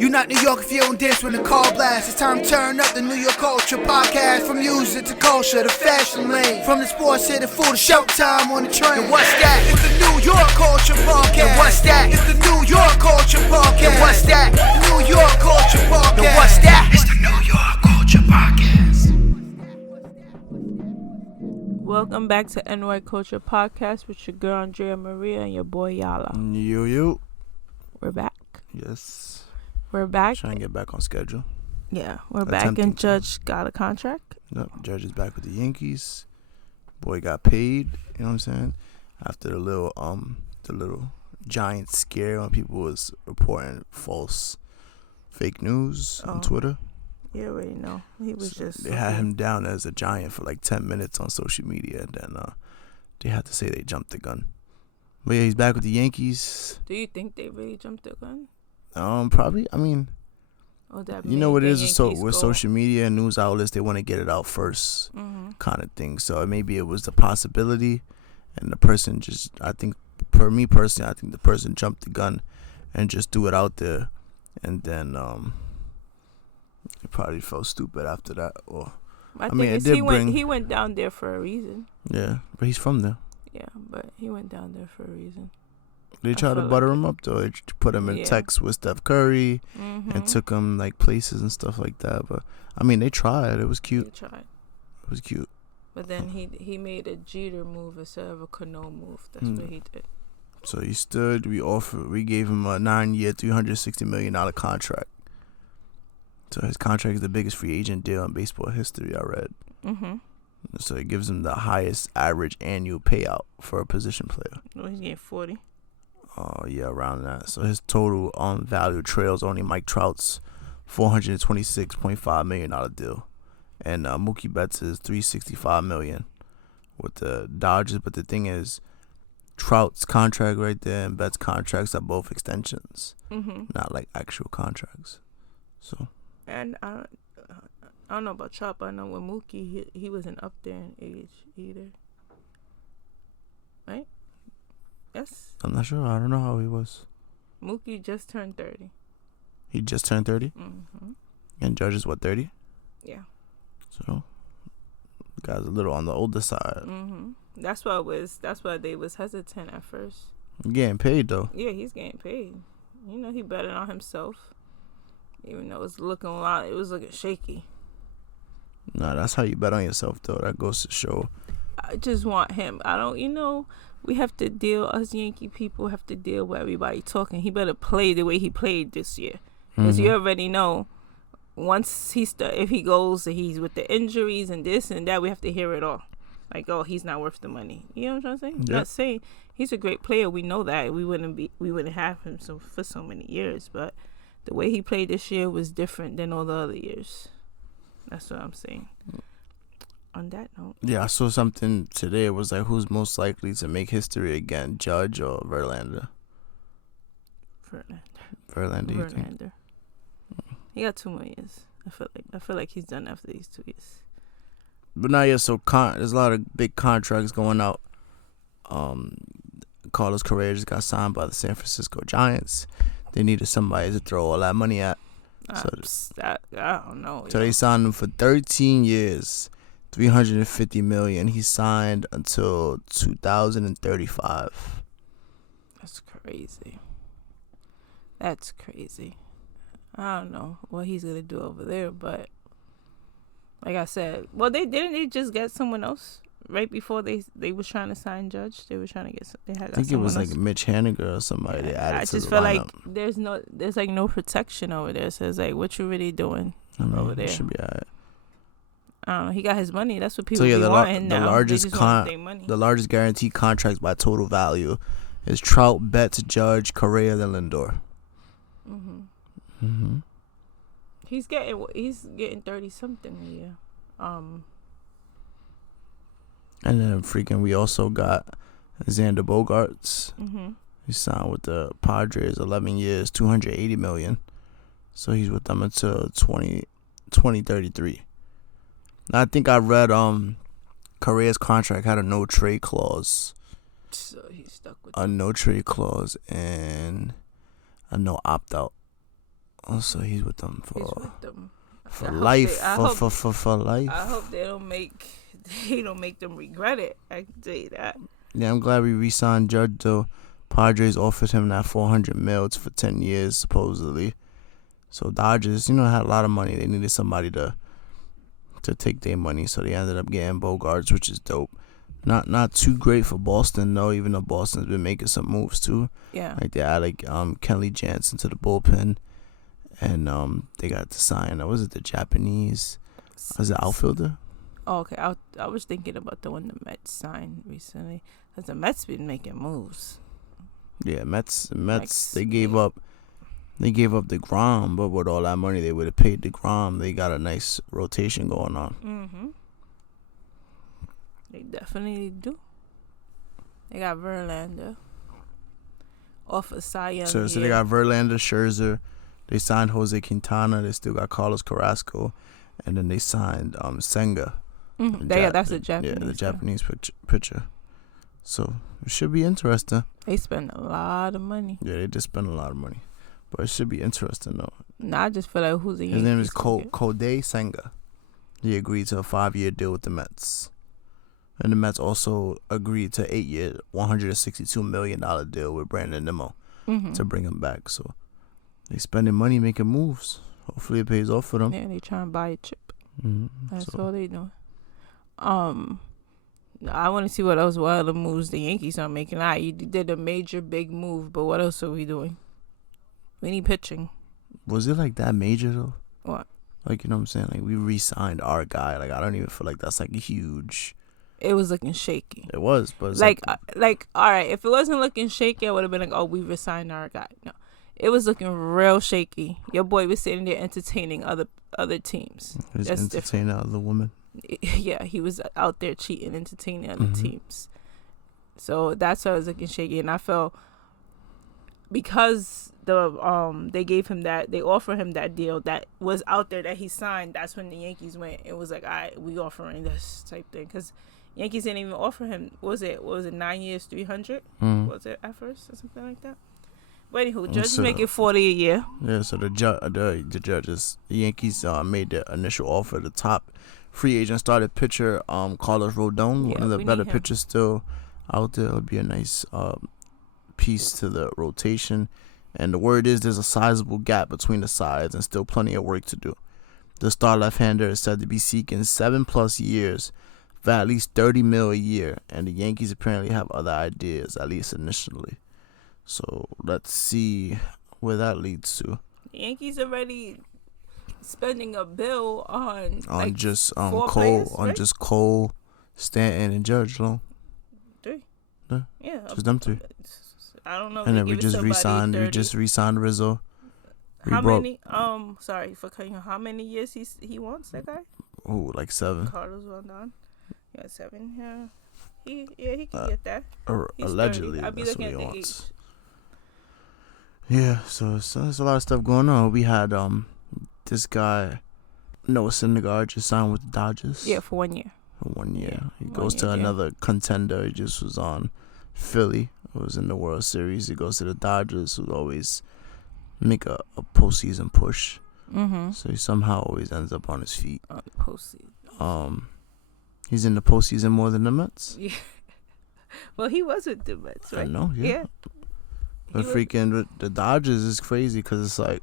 You not New York if you don't dance when the call blasts. It's time to turn up the New York culture podcast. From music to culture to fashion lane. From the sports to the food to showtime on the train. And what's that? It's the New York culture podcast. And what's that? It's the New York culture podcast. And what's that? New York culture podcast. And what's that? It's the New York culture podcast. Welcome back to NY Culture Podcast with your girl ANDREA Maria and your boy YALA. You. We're back. Yes. We're back. Trying to get back on schedule. Yeah, we're back and Judge got a contract. Yep, Judge is back with the Yankees. Boy got paid, you know what I'm saying? After the little giant scare when people was reporting fake news on Twitter. You already know. He was They had him down as a giant for like 10 minutes on social media, and then they had to say they jumped the gun. But yeah, he's back with the Yankees. Do you think they really jumped the gun? Probably. I mean, you know what it is with social media and news outlets, they want to get it out first, kind of thing. So maybe it was the possibility, and the person I think the person jumped the gun and just threw it out there, and then he probably felt stupid after that. Or he went down there for a reason. Yeah, but he's from there. Yeah, but he went down there for a reason. They tried to butter him up, though. They put him in text with Steph Curry and took him like places and stuff like that. But I mean, they tried. It was cute. It was cute. But then he made a Jeter move instead of a Cano move. That's what he did. So he stood. We gave him a 9-year, $360 million contract. So his contract is the biggest free agent deal in baseball history, I read. So it gives him the highest average annual payout for a position player. Well, he's getting 40. Oh, yeah, around that. So his total value trails only Mike Trout's $426.5 million deal. And Mookie Betts' $365 million with the Dodgers. But the thing is, Trout's contract right there and Betts' contracts are both extensions, not like actual contracts. So. And I don't know about Trout, but I know with Mookie, he wasn't up there in age either. Right? Yes. I'm not sure. I don't know how he was. Mookie just turned 30. He just turned 30? And Judge is what, 30? Yeah. So, the guy's a little on the older side. That's why they was hesitant at first. Getting paid, though. Yeah, he's getting paid. You know, he betted on himself. Even though it was looking shaky. Nah, that's how you bet on yourself, though. That goes to show. I just want him. We have to us Yankee people have to deal with everybody talking. He better play the way he played this year. Because you already know, once if he goes and he's with the injuries and this and that, we have to hear it all. Like, oh, he's not worth the money. You know what I'm trying to say? Yep. Not saying he's a great player. We know that. We wouldn't have him for so many years. But the way he played this year was different than all the other years. That's what I'm saying. On that note. Yeah, I saw something today. It was like, who's most likely to make history again, Judge or Verlander? Verlander, you think? He got 2 more years. I feel like he's done after these 2 years. But now, yeah, so there's a lot of big contracts going out. Carlos Correa just got signed by the San Francisco Giants. They needed somebody to throw all that money at. I don't know. So they signed him for 13 years, $350 million. He signed until 2035. That's crazy. I don't know what he's gonna do over there, but like I said, well, they just get someone else right before they was trying to sign Judge. They were trying to get. I think it was like Mitch Haniger or somebody. They added. I just feel like there's like no protection over there. So it's like, what you really doing over there? Should be alright. I don't know. He got his money. That's what people be wanting now. The largest guaranteed contracts by total value is Trout, Betts, Judge, Correa, then Lindor. He's getting 30 something a year. And then we also got Xander Bogaerts. He signed with the Padres 11 years, $280 million. So he's with them until 2033. I think I read Correa's contract had a no trade clause. So he's stuck with a no trade clause and a no opt out. Oh, so he's with them He's with them. for life. For life. I hope they don't make them regret it. I can tell you that. Yeah, I'm glad we re-signed Judge though. Padres offered him that $400 million for 10 years supposedly. So Dodgers, had a lot of money. They needed somebody to take their money, so they ended up getting Bogarts, which is dope. Not too great for Boston though, even though Boston's been making some moves too. Yeah. Like they added Kenley Jansen to the bullpen, and they got to sign. Was it the Japanese? Was it outfielder? Oh, okay. I was thinking about the one the Mets signed recently, because the Mets been making moves. Yeah, Mets. They gave up DeGrom, but with all that money they would have paid DeGrom, they got a nice rotation going on. Mm-hmm. They definitely do. They got Verlander off of Cy Young. So they got Verlander, Scherzer. They signed Jose Quintana. They still got Carlos Carrasco, and then they signed Senga. Mm-hmm. That's the Japanese. Yeah, the Japanese pitcher. So it should be interesting. They spend a lot of money. Yeah, they just spend a lot of money, but it should be interesting though. Nah, I just feel like who's the His name is Kodai Senga. He agreed to a 5-year deal with the Mets. And the Mets also agreed to 8-year, $162 million deal with Brandon Nimmo to bring him back. So they spending money making moves. Hopefully it pays off for them. Yeah, they trying to buy a chip. That's all they doing. I want to see what other moves the Yankees are making. You did a major big move, but what else are we doing? We need pitching. Was it like that major though? What? Like, you know what I'm saying? Like, we re-signed our guy. Like, I don't even feel like that's like a huge... It was looking shaky. It was, but it's like, all right, if it wasn't looking shaky, I would have been like, oh, we resigned our guy. No, it was looking real shaky. Your boy was sitting there entertaining other teams. He was entertaining other women. Yeah, he was out there cheating, entertaining other teams. So that's why I was looking shaky, and I felt because they gave him that, they offered him that deal that was out there that he signed. That's when the Yankees went. It was like, all right, we offering this type thing, because Yankees didn't even offer him. What was it 9 years, 300? Was it at first or something like that? But anywho, Judge is making $40 a year. Yeah, so the judges, the Yankees made the initial offer. The top free agent started pitcher, Carlos Rodon, one of the better pitchers still out there. It'll be a nice piece to the rotation. And the word is there's a sizable gap between the sides and still plenty of work to do. The star left-hander is said to be seeking 7+ years for at least $30 million a year, and the Yankees apparently have other ideas, at least initially. So let's see where that leads to. The Yankees already spending a bill on just Cole, players, right? on just Cole, Stanton, and Judge alone. 3. Yeah, just them 3. I don't know. And then we just re-signed Rizzo. How many? Sorry for cutting you. How many years he wants, that guy? Oh, like 7. Carlos Rodon. Yeah, 7. Yeah, he can get that. Allegedly, I'll be that's looking what he at the wants. age. Yeah, so there's a lot of stuff going on. We had this guy Noah Syndergaard just signed with the Dodgers. Yeah, for 1 year. For 1 year. Yeah, He goes to another contender. He just was on Philly. It was in the World Series. He goes to the Dodgers, who always make a postseason push. So he somehow always ends up on his feet. On the postseason. He's in the postseason more than the Mets. Yeah. Well, he was with the Mets, right? I know, yeah. But freaking the Dodgers is crazy because it's like,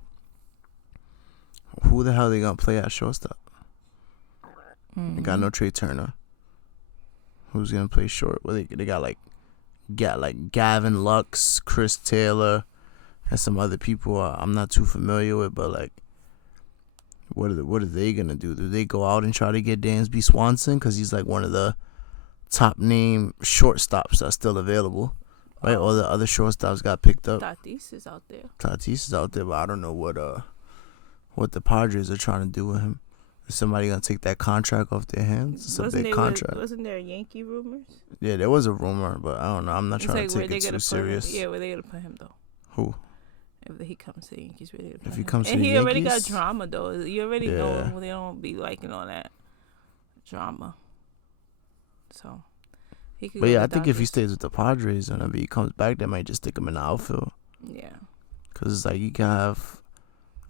who the hell they gonna play at shortstop? They got no Trey Turner. Who's gonna play short? Well, they got Gavin Lux, Chris Taylor, and some other people I'm not too familiar with. But like, what are they gonna do? Do they go out and try to get Dansby Swanson because he's like one of the top name shortstops that's still available? Right, all the other shortstops got picked up. Tatis is out there, but I don't know what the Padres are trying to do with him. Is somebody gonna take that contract off their hands? It's a big contract. Wasn't there Yankee rumors? Yeah, there was a rumor, but I don't know. I'm not trying to take it too serious. Yeah, where they gonna put him though? Who? If he comes to the Yankees, where they gonna put him? If he comes to the Yankees, Yankees, already got drama though. You already know him. They don't be liking all that drama. So. But yeah, I think if he stays with the Padres and if he comes back, they might just stick him in the outfield. Yeah. Because it's like you can have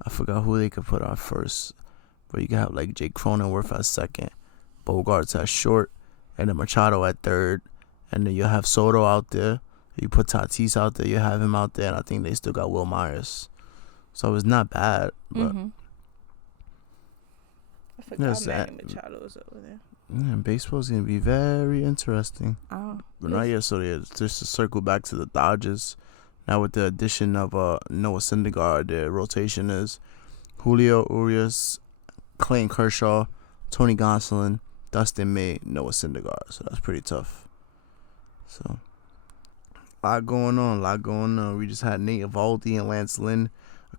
I forgot who they could put on first. But you can have like Jake Cronenworth at second, Bogarts at short, and then Machado at third. And then you'll have Soto out there. You put Tatis out there, you have him out there, and I think they still got Will Myers. So it's not bad. But I forgot Manny Machado was over there. Yeah, baseball's going to be very interesting. Oh. But not yet, so just to circle back to the Dodgers. Now with the addition of Noah Syndergaard, their rotation is Julio Urias, Clayton Kershaw, Tony Gonsolin, Dustin May, Noah Syndergaard. So that's pretty tough. So, a lot going on. We just had Nate Eovaldi and Lance Lynn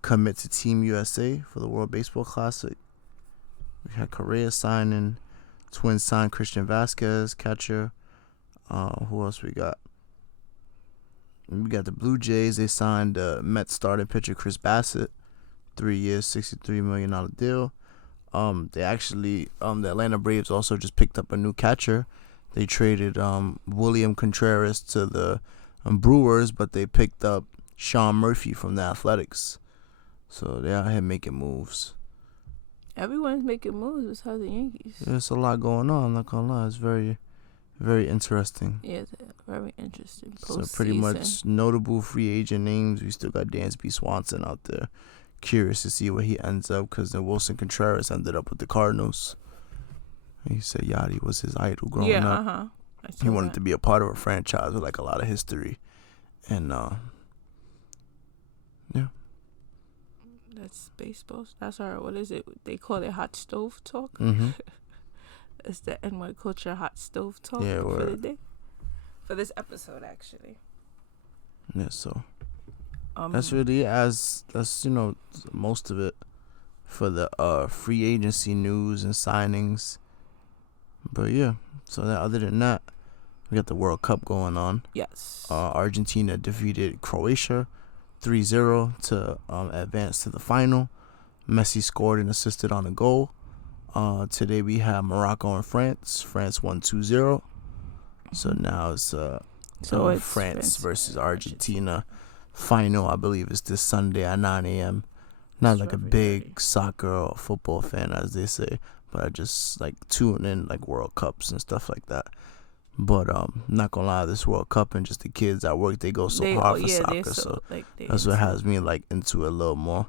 commit to Team USA for the World Baseball Classic. We had Correa signing. Twins signed Christian Vasquez, catcher. Who else we got? We got the Blue Jays. They signed Mets starting pitcher Chris Bassett. 3 years, $63 million deal. They actually, the Atlanta Braves also just picked up a new catcher. They traded William Contreras to the Brewers, but they picked up Sean Murphy from the Athletics. So they're out here making moves. Everyone's making moves besides the Yankees. There's a lot going on, I'm not going to lie. It's very, very interesting. Yeah, very interesting. So pretty much notable free agent names. We still got Dansby Swanson out there. Curious to see where he ends up because then Wilson Contreras ended up with the Cardinals. He said Yachty was his idol growing up. He wanted to be a part of a franchise with like a lot of history. And yeah. That's baseball. That's our, what is it? They call it hot stove talk. It's the NY Culture hot stove talk for the day. For this episode, actually. Yeah, so that's really that's most of it for the free agency news and signings. But yeah, so other than that, we got the World Cup going on. Yes. Argentina defeated Croatia 3-0 to advance to the final. Messi scored and assisted on a goal. Today we have Morocco and France. France won 2-0. So now it's France versus Argentina. Final, I believe, is this Sunday at 9 a.m. Not like a big soccer or football fan, as they say, but I just like tune in like World Cups and stuff like that. But not gonna lie, this World Cup and just the kids at work, they go hard for soccer, so that's what has me like into it a little more.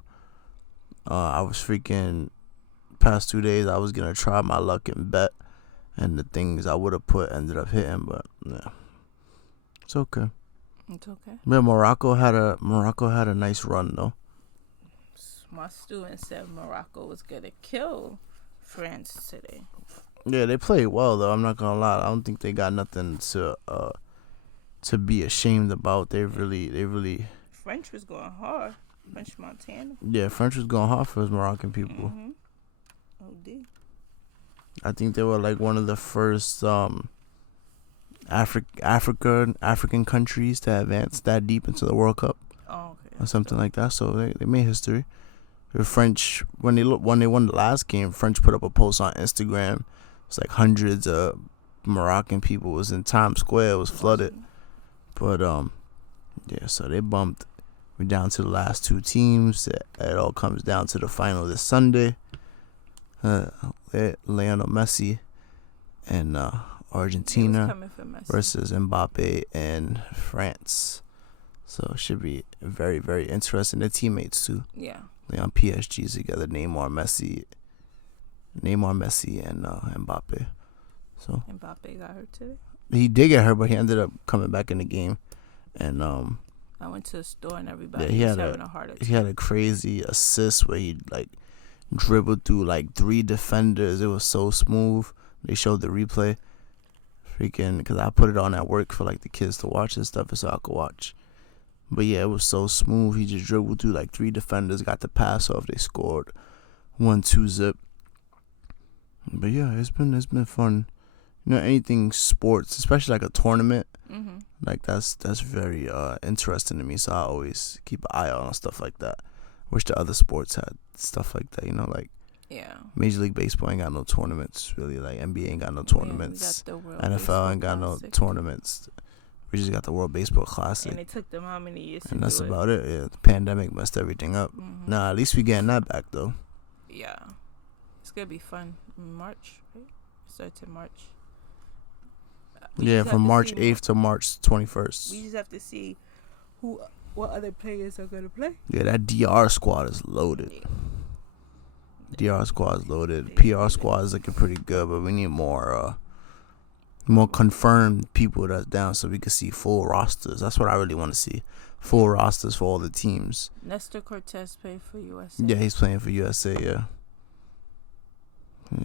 I was freaking past 2 days, I was gonna try my luck and bet, and the things I would have put ended up hitting, but yeah, it's okay. It's okay. Yeah, Morocco had a nice run though. My student said Morocco was gonna kill France today. Yeah, they played well though. I'm not gonna lie. I don't think they got nothing to be ashamed about. They really. French was going hard. French Montana. Yeah, French was going hard for us Moroccan people. OD. I think they were like one of the first African countries to advance that deep into the World Cup. Oh, okay. Or something like that. So they made history. The French, when they won the last game, French put up a post on Instagram. It's like hundreds of Moroccan people was in Times Square. It was flooded. But yeah, so they bumped. We're down to the last two teams. It all comes down to the final this Sunday. Lionel Messi and Argentina versus Mbappe and France. So it should be very, very interesting. Their teammates too. Yeah. They're on PSGs together. Neymar, Messi, and Mbappe. So Mbappe got hurt today. He did get hurt, but he ended up coming back in the game. And I went to the store and everybody was having a heart attack. He had a crazy assist where he like dribbled through like 3 defenders. It was so smooth. They showed the replay. Freaking, because I put it on at work for like the kids to watch and stuff, so I could watch. But yeah, it was so smooth. He just dribbled through like 3 defenders, got the pass off. They scored 1-2 zip. But yeah, it's been fun. You know, anything sports, especially like a tournament, like that's very interesting to me. So I always keep an eye out on stuff like that. Wish the other sports had stuff like that. You know, like Major League Baseball ain't got no tournaments really. Like NBA ain't got no tournaments. NFL ain't got no tournaments. We just got the World Baseball Classic. And it took them how many years And to that's do about it. Yeah, the pandemic messed everything up. Mm-hmm. Nah, at least we getting that back, though. Yeah. It's going to be fun. March, right? Starts in March. Yeah, from March 8th to March 21st. We just have to see what other players are going to play. Yeah, that DR squad is loaded. DR squad is loaded. PR squad is looking pretty good, but we need more confirmed people that's down so we can see full rosters. That's what I really want to see. Full rosters for all the teams. Nestor Cortez played for USA. Yeah, he's playing for USA, yeah.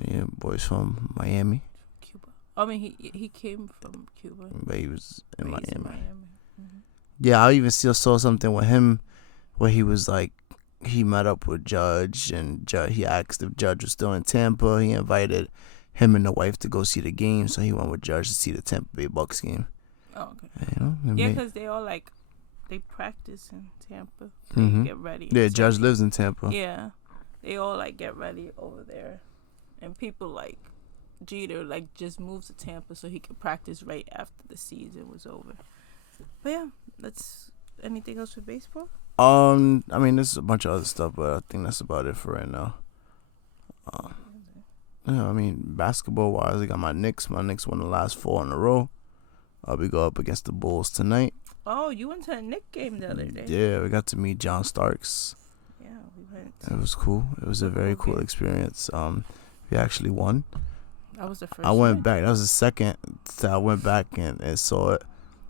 Yeah, boys from Miami. Cuba. I mean, he came from Cuba. But he was in Miami. Mm-hmm. Yeah, I even saw something with him where he was like, he met up with Judge, and he asked if Judge was still in Tampa. He invited him and the wife to go see the game, so he went with Judge to see the Tampa Bay Bucks game. Oh, okay. Yeah, because they all they practice in Tampa. Mm-hmm. Get ready. Yeah, Judge lives in Tampa. Yeah, they all get ready over there, and people like Jeter just moved to Tampa so he could practice right after the season was over. But yeah, anything else for baseball? I mean, there's a bunch of other stuff, but I think that's about it for right now. Yeah, I mean, basketball-wise, I got my Knicks. My Knicks won the last 4 in a row. We go up against the Bulls tonight. Oh, you went to a Knicks game the other day. Yeah, we got to meet John Starks. Yeah, we went. It was cool. It was a very cool experience. We actually won. That was the first I went back. That was the second. So I went back and saw it.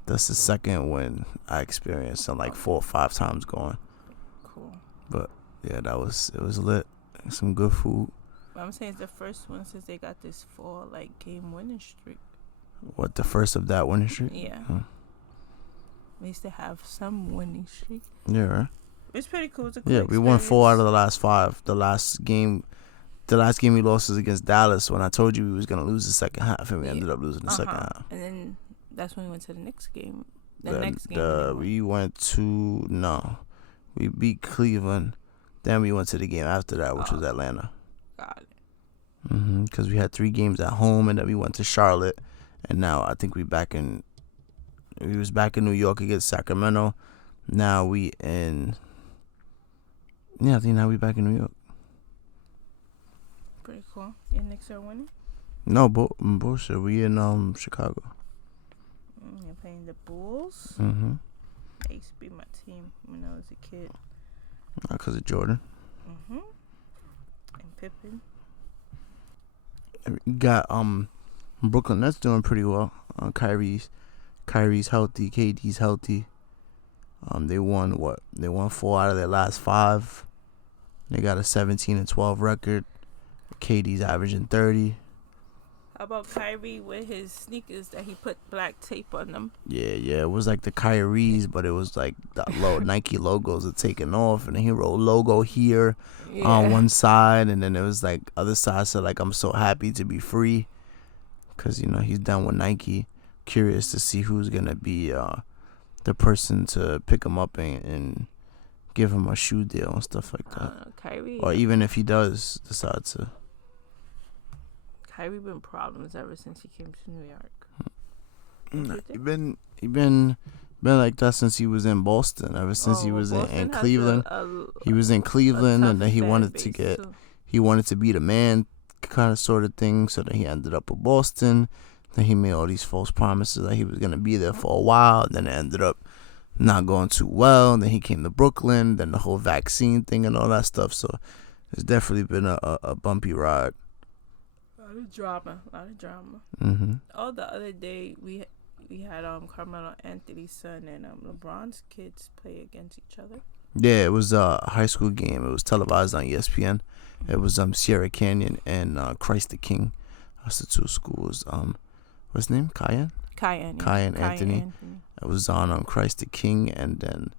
That's the second win I experienced. I'm 4 or 5 times going. Cool. But yeah, it was lit. Some good food. I'm saying it's the first one since they got this 4 game winning streak. What, the first of that winning streak? Yeah. At least they have some winning streak. Yeah, right. It's pretty cool. It's a cool we experience. won 4 out of the last 5. The last game we lost was against Dallas when I told you we was gonna lose the second half, and we ended up losing the second half. And then that's when we went to the next game. Next game. We beat Cleveland. Then we went to the game after that, which was Atlanta. Got it. Because we had 3 games at home, and then we went to Charlotte, and now I think we was back in New York against Sacramento. Now we in. Yeah, I think now we back in New York. Pretty cool. Your Knicks are winning? No, bullshit. We in Chicago. You're playing the Bulls? Mm-hmm. I used to be my team when I was a kid. Because of Jordan. Mm-hmm. And Pippen. We got Brooklyn Nets doing pretty well. Kyrie's healthy. KD's healthy. They won 4 out of their last 5. They got a 17-12 record. KD's averaging 30. How about Kyrie with his sneakers that he put black tape on them? Yeah. It was like the Kyrie's, but it was the Nike logos are taken off, and then he wrote logo here on one side, and then it was other side said I'm so happy to be free, because he's done with Nike. Curious to see who's gonna be the person to pick him up and give him a shoe deal and stuff like that. Kyrie. Or even if he does decide to. Kyrie been problems ever since he came to New York. He been like that since he was in Boston. Ever since he was in Cleveland. He was in Cleveland, and then he wanted to be the man kind of sort of thing. So then he ended up with Boston. Then he made all these false promises that he was gonna be there for a while. Then it ended up not going too well. Then he came to Brooklyn. Then the whole vaccine thing and all that stuff. So it's definitely been a bumpy ride. A lot of drama. Mm-hmm. Oh, the other day we had Carmelo Anthony's son and LeBron's kids play against each other. Yeah, it was a high school game. It was televised on ESPN. It was Sierra Canyon and Christ the King. That's the 2 schools. What's his name? Cayenne Anthony. It was on Christ the King, and then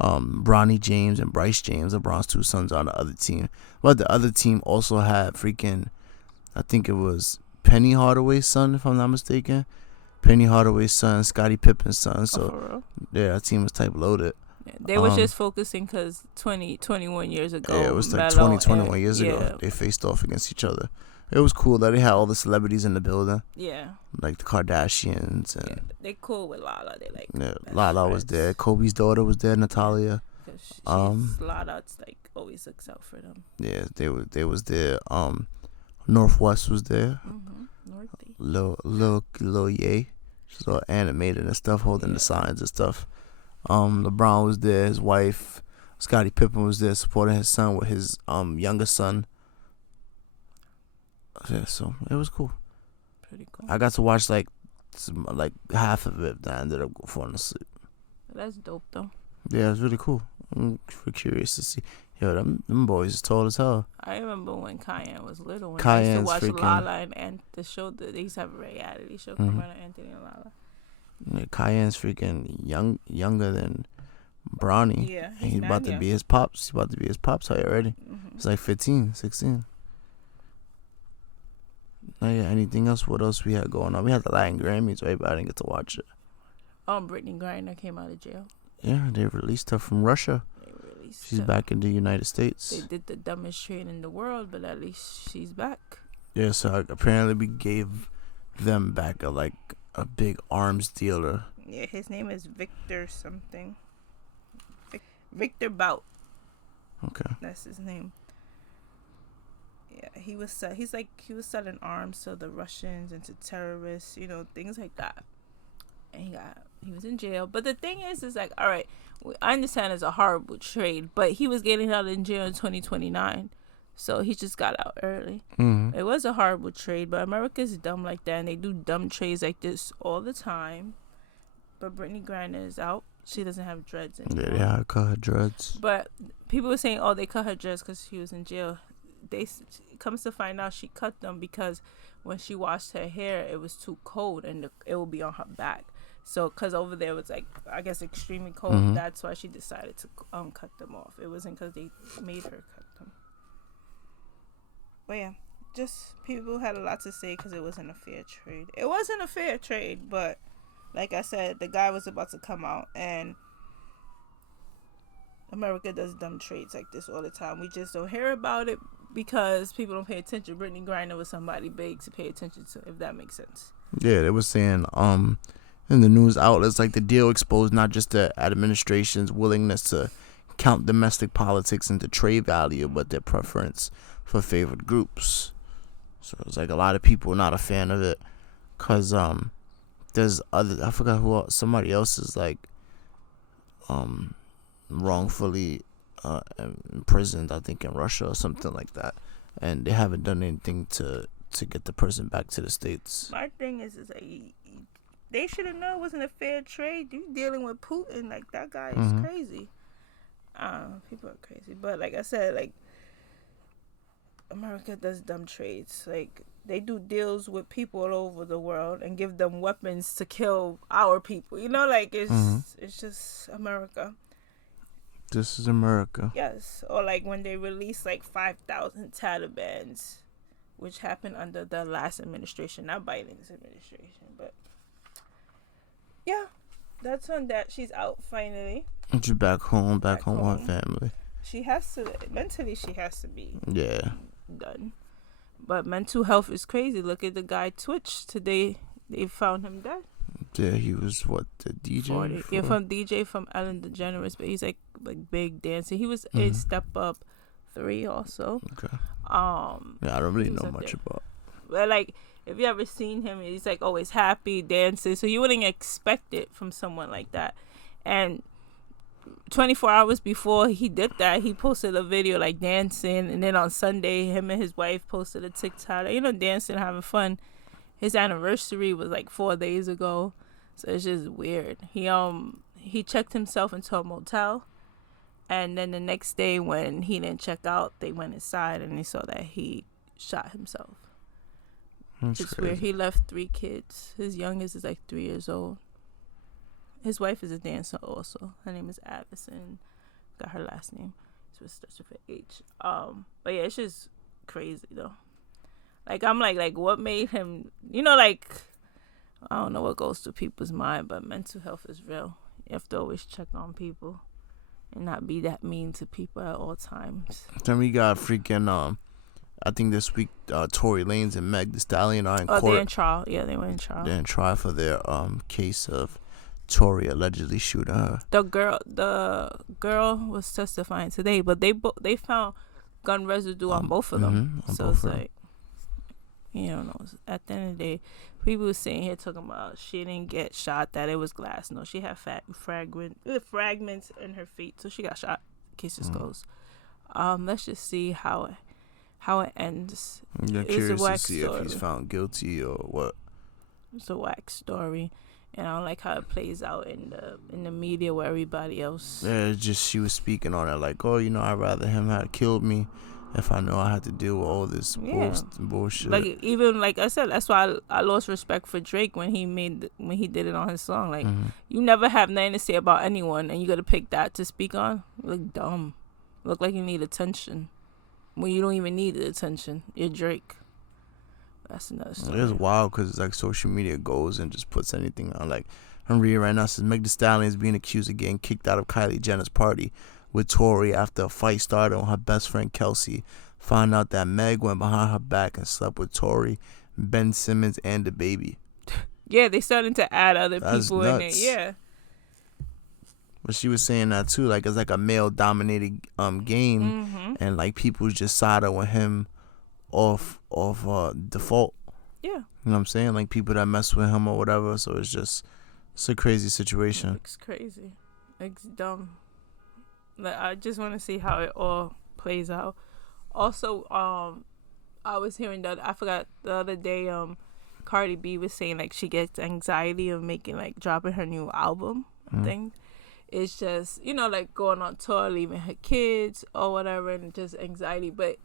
Bronny James and Bryce James, LeBron's 2 sons, on the other team. But the other team also had I think it was Penny Hardaway's son, if I'm not mistaken. Penny Hardaway's son, Scottie Pippen's son. So yeah, that team was type loaded. Yeah, they was just focusing because 21 years ago. Yeah, it was 21 years ago. They faced off against each other. It was cool that they had all the celebrities in the building, Yeah. like the Kardashians Yeah. and They cool with Lala. They like. yeah, best Lala was friends. there. Kobe's daughter was there, Natalia. Cause Um, she's Lala's like always looks out for them. Yeah, they was there. Northwest was there. Northy. Lil Ye. She's all animated and stuff, holding the signs and stuff. LeBron was there. His wife, Scottie Pippen, was there supporting his son with his youngest son. Yeah, so it was cool. Pretty cool. I got to watch like half of it. Then I ended up falling asleep. That's dope though. Yeah, it was really cool. I'm curious to see. Yo, them boys is tall as hell. I remember when Cayenne was little. When I used to watch Cayenne's Lala and the show that they used to have a reality show come out of Anthony and Lala. Yeah, Cayenne's freaking younger than Bronny. Yeah, and he's about to be his pops. He's about to be his pops height already. He's like 15, 16. Oh, yeah, anything else? What else we had going on? We had the Latin Grammys, right? But I didn't get to watch it. Brittany Griner came out of jail. Yeah, they released her from Russia. She's back in the United States. They did the dumbest trade in the world, but at least she's back. Yeah, so apparently we gave them back a big arms dealer. Yeah, his name is Victor something. Victor Bout. Okay. That's his name. Yeah, he was selling arms to the Russians and to terrorists, things like that. And he was in jail. But the thing is like, all right, I understand it's a horrible trade, but he was getting out in jail in 2029. So he just got out early. It was a horrible trade, but America's dumb like that, and they do dumb trades like this all the time. But Brittany Griner is out. She doesn't have dreads anymore. Yeah, I cut her dreads. But people were saying, they cut her dreads because she was in jail. Comes to find out she cut them because when she washed her hair, it was too cold and it would be on her back. So, because over there was I guess extremely cold. That's why she decided to cut them off. It wasn't because they made her cut them. But yeah, just people had a lot to say because it wasn't a fair trade. It wasn't a fair trade, but like I said, the guy was about to come out, and America does dumb trades like this all the time. We just don't hear about it because people don't pay attention. Brittany Griner was somebody big to pay attention to, if that makes sense. Yeah, they were saying in the news outlets the deal exposed not just the administration's willingness to count domestic politics into trade value, but their preference for favored groups. So it's a lot of people not a fan of it because there's I forgot who else, somebody else is wrongfully imprisoned, I think in Russia or something like that, and they haven't done anything to get the person back to the States. My thing is they should have known it wasn't a fair trade. You dealing with Putin, that guy is crazy. People are crazy, but like I said, America does dumb trades. They do deals with people all over the world and give them weapons to kill our people. It's just America. This is America. Yes, or when they released 5,000 Talibans, which happened under the last administration, not Biden's administration. But yeah, that's on that. She's out finally. She's back home with her family. She has to mentally. She has to be done. But mental health is crazy. Look at the guy Twitch today. They found him dead. Yeah, he was the DJ. From DJ from Ellen DeGeneres, but he's big dancing. He was in Step Up 3 also. Okay. Yeah, I don't really know much about. But if you ever seen him, he's always happy dancing. So you wouldn't expect it from someone like that. And 24 hours before he did that, he posted a video dancing, and then on Sunday, him and his wife posted a TikTok, dancing, having fun. His anniversary was 4 days ago, so it's just weird. He checked himself into a motel, and then the next day when he didn't check out, they went inside and they saw that he shot himself. It's weird. He left 3 kids. His youngest is 3 years old. His wife is a dancer also. Her name is Addison. Got her last name. It starts with an H. But yeah, it's just crazy though. I'm what made him, I don't know what goes through people's mind, but mental health is real. You have to always check on people and not be that mean to people at all times. Then we got freaking I think this week, Tory Lanez and Meg Thee Stallion are in court. They're in trial. Yeah, they were in trial. They're in trial for their case of Tory allegedly shooting her. The girl was testifying today, but they found gun residue on both of them. So it's like, you don't know. At the end of the day, people were sitting here talking about she didn't get shot, that it was glass. No, she had fragments in her feet, so she got shot. Case is closed. Let's just see how it ends. You're curious to see if he's found guilty or what. It's a whack story, and I don't like how it plays out in the media where everybody else. Yeah, it's just she was speaking on it like, oh, I'd rather him had killed me if I know I had to deal with all this bullshit. Like, even like I said, that's why I lost respect for Drake when he did it on his song. Like, you never have nothing to say about anyone, and you got to pick that to speak on. You look dumb. Look like you need attention when you don't even need the attention. You're Drake. That's another story. It's wild because like social media goes and just puts anything on. Like, I'm reading right now, says Meg Thee Stallion is being accused of getting kicked out of Kylie Jenner's party with Tory after a fight started when her best friend Kelsey found out that Meg went behind her back and slept with Tory, Ben Simmons, and the baby. Yeah, they starting to add other That's people nuts. in it. Yeah. But she was saying that too, like it's like a male dominated game, and like people just sided with him off default. Yeah. You know what I'm saying? Like people that mess with him or whatever. So it's a crazy situation. It's crazy. It's dumb. Like, I just want to see how it all plays out. Also, I was hearing that, I forgot the other day, Cardi B was saying like she gets anxiety of dropping her new album thing. It's just, like going on tour, leaving her kids or whatever, and just anxiety. But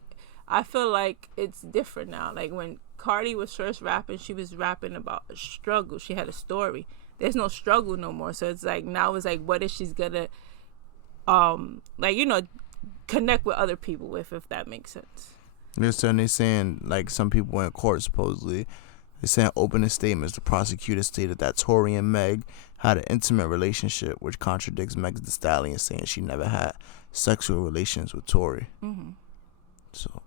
I feel like it's different now. Like when Cardi was first rapping, she was rapping about a struggle. She had a story. There's no struggle no more. So it's like, now it's like, what is she's gonna, connect with other people with, if that makes sense. They're saying, like, some people went in court, supposedly. They're saying opening statements. The prosecutor stated that Tory and Meg had an intimate relationship, which contradicts Meg Thee Stallion saying she never had sexual relations with Tory. So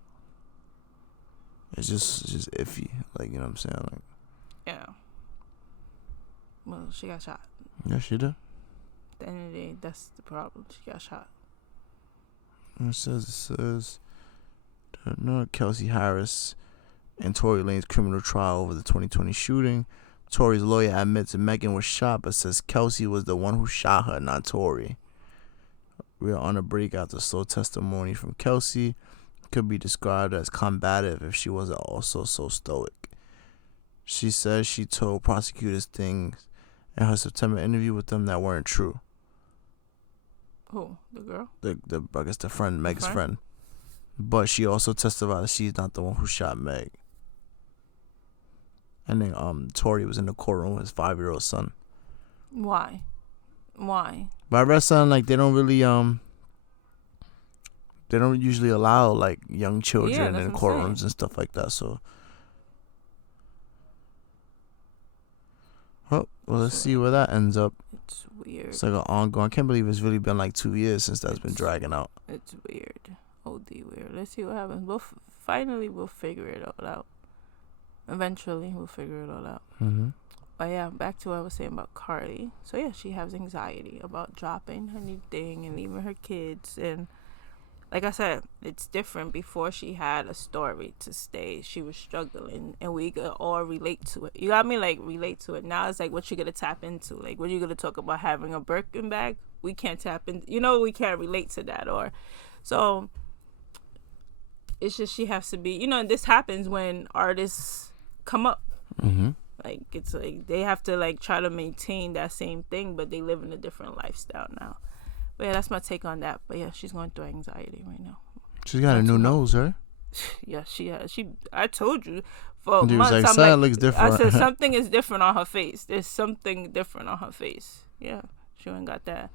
it's just iffy, like, you know what I'm saying? Like, yeah. Well, she got shot. Yeah, she did. At the end of the day, that's the problem. She got shot. It says Kelsey Harris and Tory Lanez's criminal trial over the 2020 shooting. Tory's lawyer admits Megan was shot, but says Kelsey was the one who shot her, not Tory. We are on a break after slow testimony from Kelsey. Could be described as combative if she wasn't also so stoic. She says she told prosecutors things in her September interview with them that weren't true. Who? The girl? I guess the friend, Meg's friend. But she also testified that she's not the one who shot Meg. And then Tory was in the courtroom with his 5-year-old son. Why? But I read something like they don't usually allow like young children in courtrooms and stuff like that. So, well, let's see where that ends up. It's weird. It's like an ongoing. I can't believe it's really been like 2 years since that's been dragging out. It's weird. OD weird. Let's see what happens. We'll figure it all out. Eventually, we'll figure it all out. But yeah, back to what I was saying about Cardi. So yeah, she has anxiety about dropping her new thing and leaving her kids. And like I said, it's different. Before she had a story to stay, she was struggling, and we could all relate to it. You got me? Like, relate to it. Now it's like, what you gonna tap into? Like, what you gonna talk about having a Birkin bag? We can't tap in. We can't relate to that. Or so it's just she has to be. And this happens when artists come up. Like, it's like they have to like try to maintain that same thing, but they live in a different lifestyle now. But yeah, that's my take on that. But yeah, she's going through anxiety right now. She's got a new nose, right? Yeah, she has. I told you for months. Like, something looks different. I said something is different on her face. There's something different on her face. Yeah, she ain't got that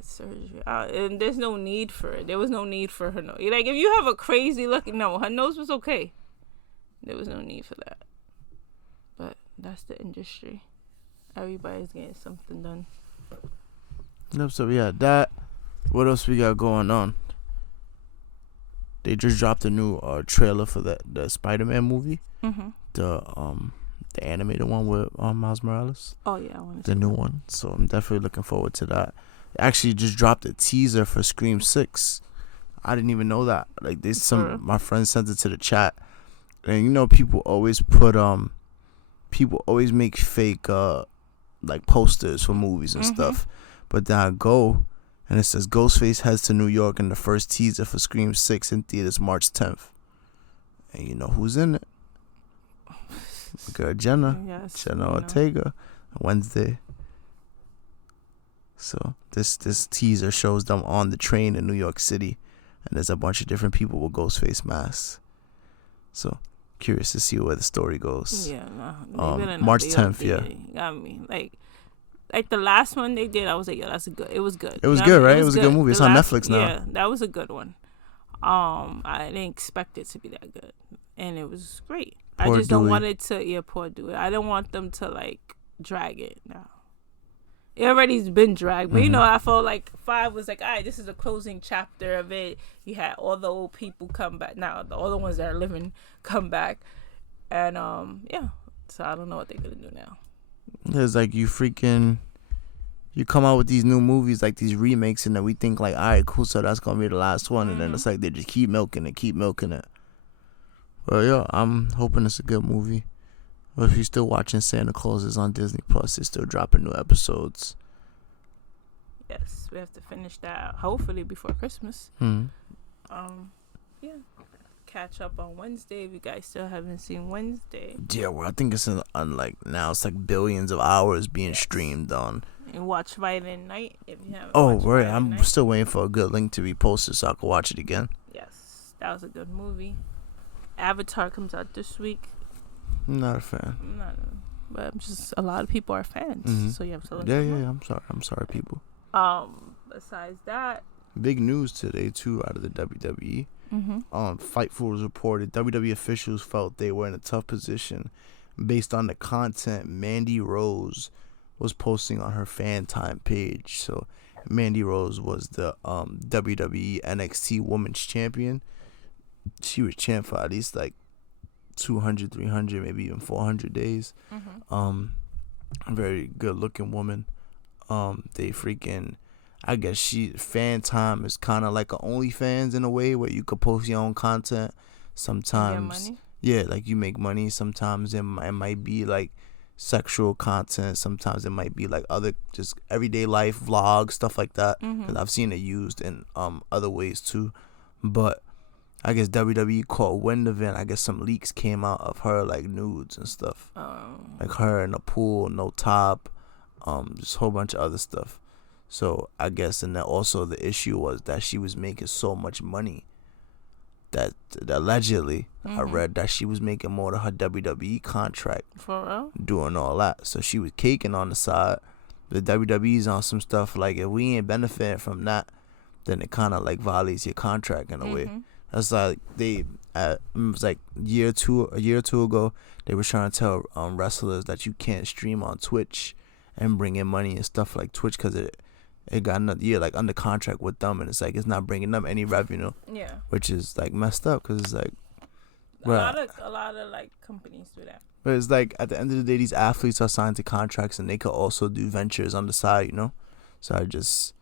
surgery. And there's no need for it. There was no need for her nose. Like, if you have a crazy looking, no, her nose was okay. There was no need for that. But that's the industry. Everybody's getting something done. Yep, so we had that. What else we got going on? they just dropped a new trailer for the Spider-Man movie. Mm-hmm. The animated one with Miles Morales. Oh yeah, I want to. The new one. So I'm definitely looking forward to that. They actually just dropped a teaser for Scream 6. I didn't even know that. Like my friends sent it to the chat, and you know people always make fake like posters for movies and stuff. But then I go and it says Ghostface heads to New York in the first teaser for Scream 6 in theaters March 10th. And you know who's in it? My girl Jenna Ortega, Wednesday. So this teaser shows them on the train in New York City, and there's a bunch of different people with Ghostface masks. So curious to see where the story goes. Yeah, March 10th. Yeah, got me. Like the last one they did, I was like, yeah, that's good. It was good. It was good, right? It was a good movie. It's on Netflix now. Yeah, that was a good one. I didn't expect it to be that good, and it was great. I just don't want it to, poor Dewey. I don't want them to, like, drag it now. It already's been dragged. But, you know, I felt like 5 was like, all right, this is a closing chapter of it. You had all the old people come back. Now, all the ones that are living come back. And, yeah. So, I don't know what they're going to do now. It's like you come out with these new movies, like these remakes, and then we think, like, all right, cool, so that's going to be the last one. And then it's like they just keep milking it. Well, yeah, I'm hoping it's a good movie. But if you're still watching Santa Claus is on Disney Plus, they're still dropping new episodes. Yes, we have to finish that hopefully before Christmas. Yeah, catch up on Wednesday if you guys still haven't seen Wednesday. Yeah, well, I think it's now it's like billions of hours being streamed on. And watch Violent Night if you haven't. Oh, right, I'm still waiting for a good link to be posted so I can watch it again. Yes, that was a good movie. Avatar comes out this week. I'm not a fan. But I'm just, a lot of people are fans, so you have to look. Yeah. I'm sorry, people. Besides that, big news today too out of the WWE. Fightful was reported WWE officials felt they were in a tough position based on the content Mandy Rose was posting on her FANTIME page. So Mandy Rose was the WWE NXT Women's Champion. She was champ for at least like 200, 300, maybe even 400 days. A very good looking woman. I guess FANTIME is kind of like a OnlyFans in a way where you could post your own content. Sometimes, yeah, like you make money. Sometimes it might be like sexual content. Sometimes it might be like other just everyday life vlogs, stuff like that. Because I've seen it used in other ways too. But I guess WWE caught wind of it. I guess some leaks came out of her like nudes and stuff. Like her in a pool, no top, just a whole bunch of other stuff. So I guess, and then also the issue was that she was making so much money that allegedly I read that she was making more than her WWE contract. For real? Doing all that. So she was caking on the side. The WWE's on some stuff like if we ain't benefiting from that, then it kind of like violates your contract in a way. That's like it was like a year or two ago, they were trying to tell wrestlers that you can't stream on Twitch and bring in money and stuff like Twitch because it got another year like under contract with them, and it's like it's not bringing them any revenue. Yeah, which is like messed up because it's like a lot of like companies do that. But it's like at the end of the day, these athletes are signed to contracts and they could also do ventures on the side, you know. So I just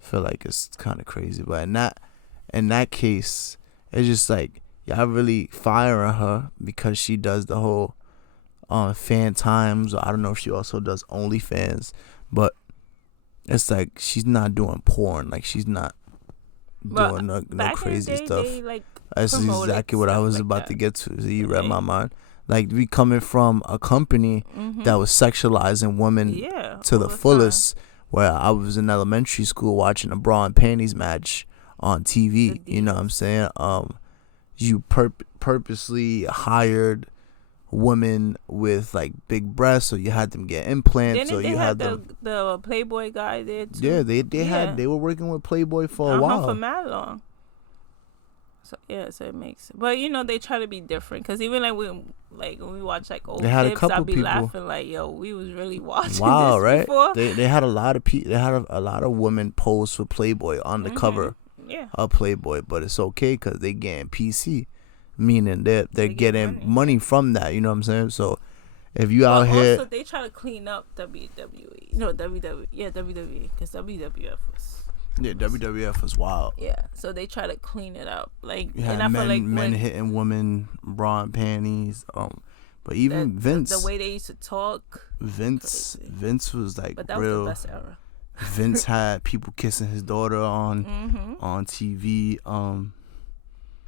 feel like it's kind of crazy, but in that case. It's just like y'all really firing her because she does the whole FANTIMEs, or I don't know if she also does OnlyFans, but it's like she's not doing porn, like she's not doing no crazy stuff. That's exactly what I was about to get to. So you read my mind. Like we coming from a company that was sexualizing women to the fullest, where I was in elementary school watching a bra and panties match on TV, you know what I'm saying? You purposely hired women with like big breasts, so you had them get implants. So you had the Playboy guy there too. Yeah, they were working with Playboy for a while. For mad long. So it makes. But you know they try to be different because even like when we watch like old clips, I'll be laughing like, yo, we was really watching this right? before. They had a lot of they had a lot of women pose for Playboy on the cover. a playboy, but it's okay because they getting PC, meaning they're getting money from that. You know what I'm saying? So if you out here, also they try to clean up WWE. You know, WWE, WWE, because WWF was. Yeah, WWF was wild. Yeah, so they try to clean it up. Like, you had and I feel like men hitting women, bra and panties. But even Vince, the way they used to talk, Vince was like but that real. was the best era. Vince had people kissing his daughter on TV.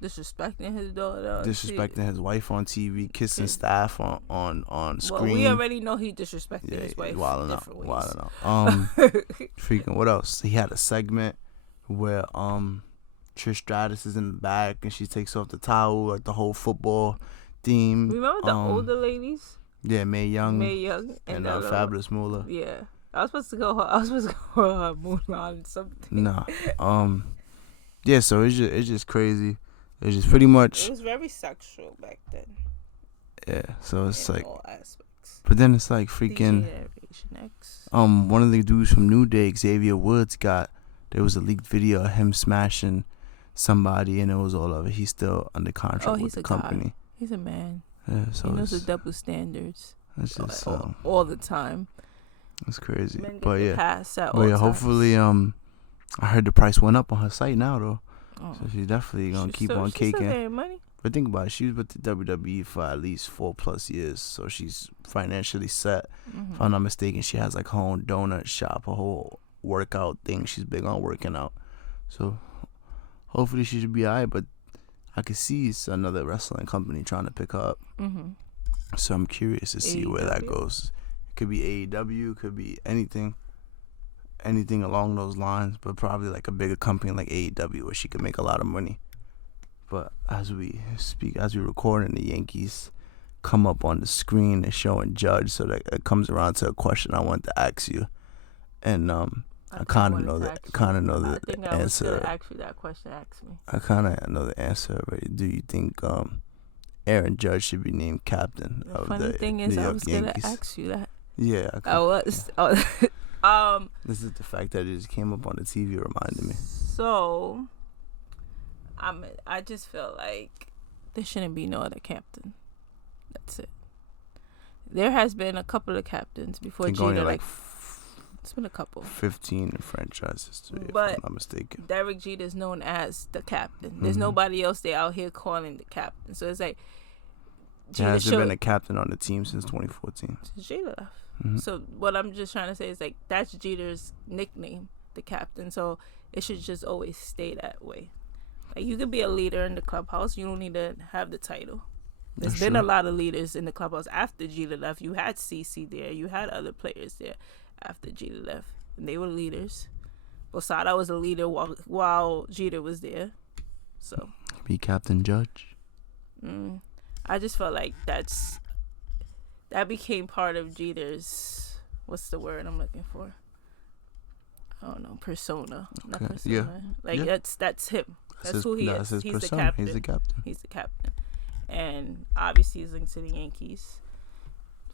Disrespecting his daughter. Disrespecting his wife on TV. Kissing staff on screen. Well, we already know he disrespected his wife. Wilding out. Freaking. What else? He had a segment where Trish Stratus is in the back and she takes off the towel, like the whole football theme. Remember the older ladies? Yeah, Mae Young, and Fabulous Moolah. Yeah, I was supposed to go her Mulan something. Nah. Yeah. So it's just crazy. It's just pretty much. It was very sexual back then. Yeah. So it's in like. all aspects. But then it's like freaking. One of the dudes from New Day, Xavier Woods, there was a leaked video of him smashing somebody, and it was all of it. He's still under contract with the company. Guy. He's a man. Yeah, so he knows the double standards. It's just all the time. It's crazy. But yeah, hopefully, I heard the price went up on her site now though, so she's definitely gonna keep on caking. Money. But think about it, she was with the WWE for at least 4+ years, so she's financially set. If I'm not mistaken, she has like her own donut shop, a whole workout thing. She's big on working out, so hopefully she should be alright. But I could see it's another wrestling company trying to pick her up. So I'm curious to see where that goes. It could be AEW, could be anything along those lines, but probably like a bigger company like AEW where she could make a lot of money. But as we record, and the Yankees come up on the screen, they're showing Judge, so that it comes around to a question I want to ask you, and I kind of know the answer. I was gonna ask you that question. Ask me. I kind of know the answer already. Do you think Aaron Judge should be named captain of the New York Yankees? Funny thing is, I was gonna ask you that. Yeah, I was. This is the fact that it just came up on the TV reminded me. So, I just feel like there shouldn't be no other captain. That's it. There has been a couple of captains before Jeter. It's been a couple. 15 in franchise history, but if I'm not mistaken. Derek Jeter is known as the captain. There's nobody else they out here calling the captain. So it's like Jeter hasn't been a captain on the team since 2014. Since Jeter left. So what I'm just trying to say is like that's Jeter's nickname, the captain. So it should just always stay that way. Like you could be a leader in the clubhouse. You don't need to have the title. There's been a lot of leaders in the clubhouse after Jeter left. You had CC there. You had other players there after Jeter left. And they were leaders. Posada was a leader while Jeter was there. So be Captain Judge. I just felt like that became part of Jeter's, what's the word I'm looking for? I don't know, persona. Okay. Not persona. Yeah. Like that's him. That's who he is. He's the captain. He's the captain. And obviously he's linked to the Yankees.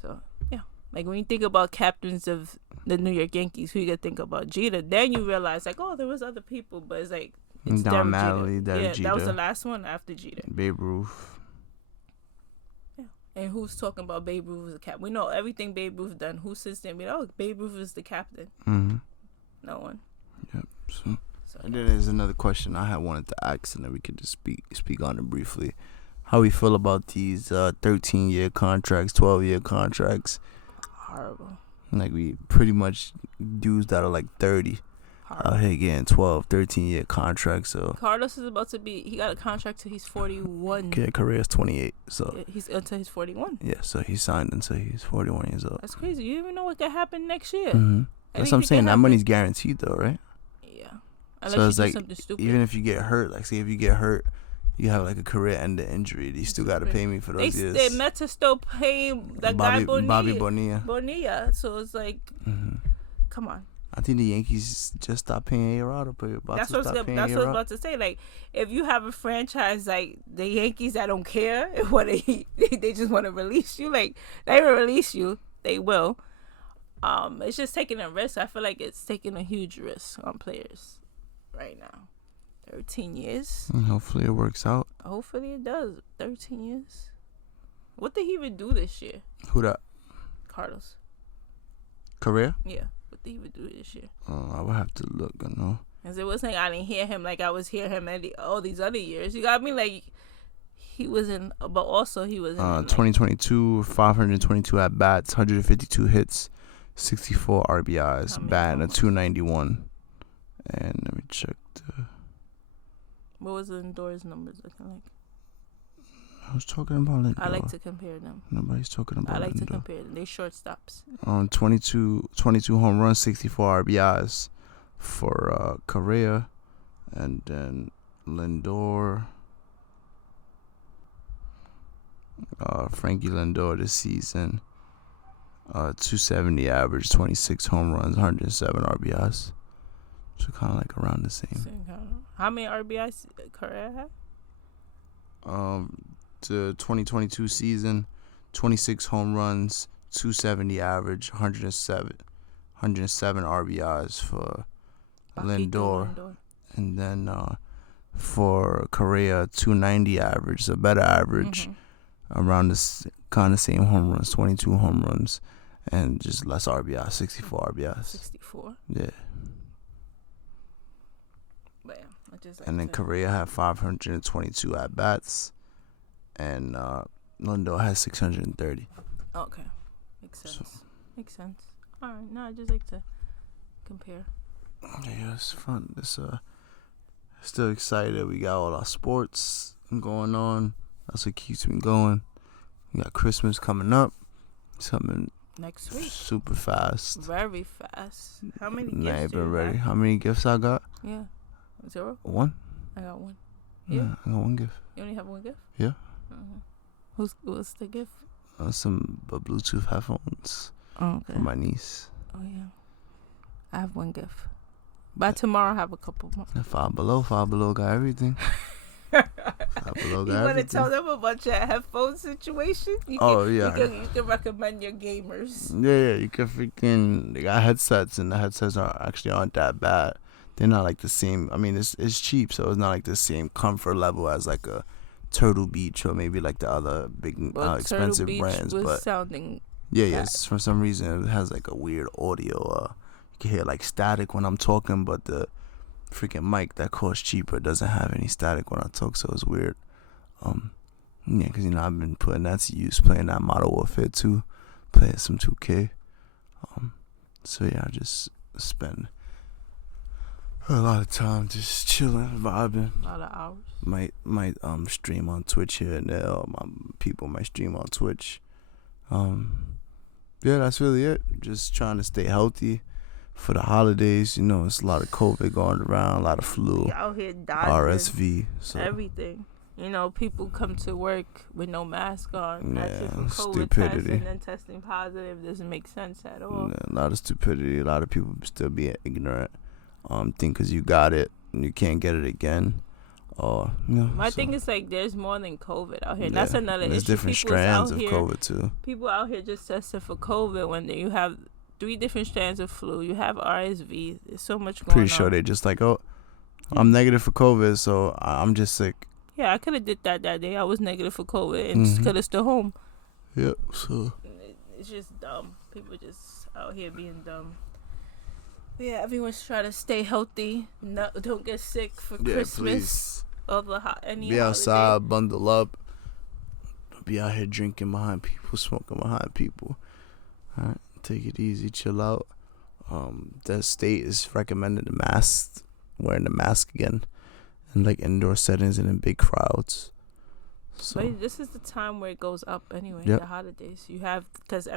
So yeah. Like when you think about captains of the New York Yankees, who you gotta think about? Jeter. Then you realize like, oh, there was other people, but it's like it's Don Mattingly, Jeter. That was the last one after Jeter. Babe Ruth. Yeah. And who's talking about Babe Ruth as a captain? We know everything Babe Ruth done. Who sits there and be like, oh, Babe Ruth is the captain? No one. Yep. So and then there's another question I had wanted to ask, and then we could just speak on it briefly. How we feel about these 13-year contracts, 12-year contracts? Horrible. Like we pretty much dudes that are like 30 out here getting 12, 13-year contracts. So Carlos is about to he got a contract till he's 41. Yeah, career's 28. So yeah, he's until he's 41. Yeah, so he signed until he's 41 years old. That's crazy. You don't even know what could happen next year. That's what I'm saying. That money's guaranteed though, right? Yeah. Unless so it's like something stupid. Even if you get hurt, like say if you get hurt, you have like a career-ending injury. You still got to pay me for those years. They meant to still pay that guy Bobby Bonilla. So it's like, come on. I think the Yankees just stopped paying A-Rod. That's what I was about to say. Like, if you have a franchise like the Yankees that don't care what they just want to release you, like they will release you, they will. It's just taking a risk. I feel like it's taking a huge risk on players right now. 13 years. And hopefully it works out. Hopefully it does. 13 years. What did he even do this year? Who that? Carlos. Correa? Yeah. What did he even do this year? I would have to look. I know. Because it wasn't I didn't hear him like I was hearing him all these other years. You got me like he was in, but also he was in. 2022, 522 at bats, 152 hits, 64 RBIs, batting a 291. And let me check the. What was the Lindor's numbers looking like? I was talking about Lindor. I like to compare them. Nobody's talking about Lindor. I like to compare them. They shortstops. 22 home runs, 64 RBIs for Correa. And then Lindor. Frankie Lindor this season. 270 average, 26 home runs, 107 RBIs. So kind of like around the same. How many RBIs Correa had? The 2022 season, 26 home runs, 270 average, 107 RBIs for Lindor. And then for Correa, 290 average, a better average, around this kind of same home runs, 22 home runs, and just less RBIs, 64 RBIs. 64? Yeah. But yeah, I just like and then Correa had 522 at bats, and Lindor has 630. Okay, makes sense. All right, no, I just like to compare. Yeah, it's fun. It's still excited. We got all our sports going on. That's what keeps me going. We got Christmas coming up. Something next week. Super fast. Very fast. How many gifts? Nah, been ready. How many gifts I got? Yeah. 0? One. I got one. Yeah. I got one gift. You only have one gift? Yeah. What's the gift? Some Bluetooth headphones. Oh, okay. For my niece. Oh yeah. I have one gift. By tomorrow, I have a couple more. Five Below got everything. Five Below got you want to everything. tell them about your headphone situation? You can recommend your gamers. Yeah, you can freaking. They got headsets, and the headsets aren't that bad. They're not like the same. I mean, it's cheap, so it's not like the same comfort level as like a Turtle Beach or maybe like the other big expensive Turtle brands. Was but sounding yes, for some reason it has like a weird audio. You can hear like static when I'm talking, but the freaking mic that costs cheaper doesn't have any static when I talk, so it's weird. Yeah, because I've been putting that to use, playing that Modern Warfare 2, playing some 2K. So yeah, I just spend a lot of time just chilling, vibing. A lot of hours. Might stream on Twitch here and there. Or my people might stream on Twitch. Yeah, that's really it. Just trying to stay healthy for the holidays. It's a lot of COVID going around, a lot of flu, out here dodging RSV, so everything. People come to work with no mask on. Yeah, Asking for COVID stupidity. tests and then testing positive doesn't make sense at all. Yeah, a lot of stupidity. A lot of people still being ignorant. Think because you got it and you can't get it again. My thing is like there's more than COVID out here. Yeah, That's another there's issue. different strands of COVID too. People out here just tested for COVID when you have 3 different strands of flu. You have RSV. There's so much going on. Pretty sure they just like, I'm negative for COVID, so I'm just sick. Yeah, I could have did that day. I was negative for COVID and could have stayed home. Yep. So it's just dumb. People just out here being dumb. But yeah, everyone's trying to stay healthy. No, don't get sick for Christmas. Please. Be outside, bundle up. Be out here drinking behind people, smoking behind people. All right, take it easy, chill out. The state is recommending wearing the mask again. In like indoor settings and in big crowds. So but this is the time where it goes up anyway. Yep. The holidays you have because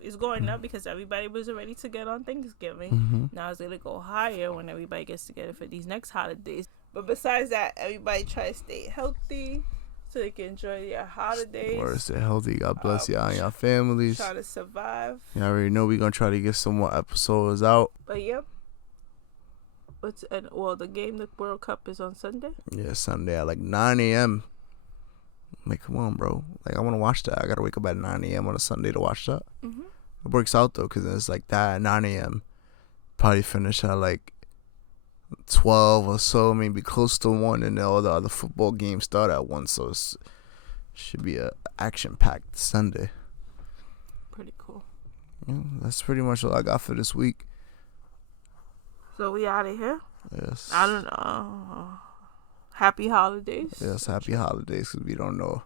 it's going up because everybody was ready to get on Thanksgiving. Now it's gonna go higher when everybody gets together for these next holidays. But besides that, everybody try to stay healthy so they can enjoy their holidays. Or stay healthy. God bless y'all and your families. Try to survive. You already know we're gonna try to get some more episodes out. But yep. The game, the World Cup, is on Sunday. Yeah, Sunday at like 9 a.m. Like, come on, bro. Like, I want to watch that. I gotta wake up at 9 a.m. on a Sunday to watch that. It works out though, cause it's like that at 9 a.m. Probably finish at like 12 or so, maybe close to 1, and then all the other football games start at 1, so it should be a action-packed Sunday. Pretty cool. Yeah, that's pretty much all I got for this week. So we out of here? Yes. I don't know. Happy holidays. Yes, happy holidays, because we don't know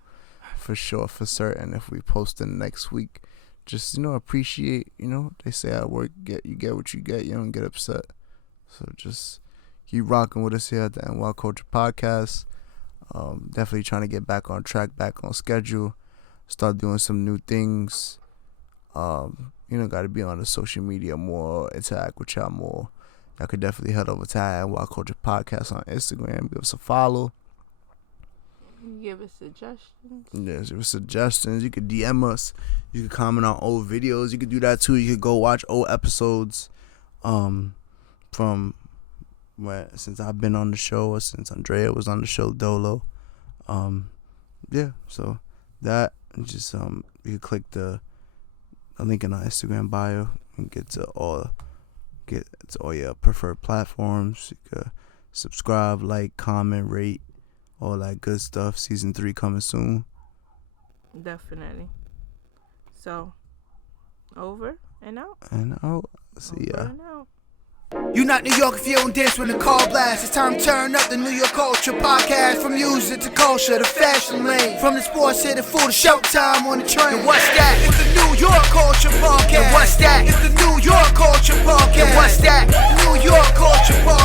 for sure, for certain, if we post in next week. Just, appreciate, they say at work, you get what you get, you don't get upset. So just keep rocking with us here at the NY Culture Podcast. Definitely trying to get back on track, back on schedule, start doing some new things. Got to be on the social media more, interact with y'all more. Y'all could definitely head over to NY Culture Podcast on Instagram. Give us a follow. Give us suggestions. Yes, give us suggestions. You could DM us. You could comment on old videos. You could do that too. You could go watch old episodes from since I've been on the show, or since Andrea was on the show, Dolo. So that, just you could click the link in our Instagram bio and get to all your preferred platforms. You could subscribe, like, comment, rate, all that good stuff. Season 3 coming soon. Definitely. So, over and out. And out. See ya. Over and out. You not New York if you don't dance when the call blast. It's time to turn up the New York Culture Podcast. From music to culture to fashion lane. From the sports to the food to showtime on the train. And what's that? It's the New York Culture Podcast. And what's that? It's the New York Culture Podcast. And what's that? New York Culture Podcast.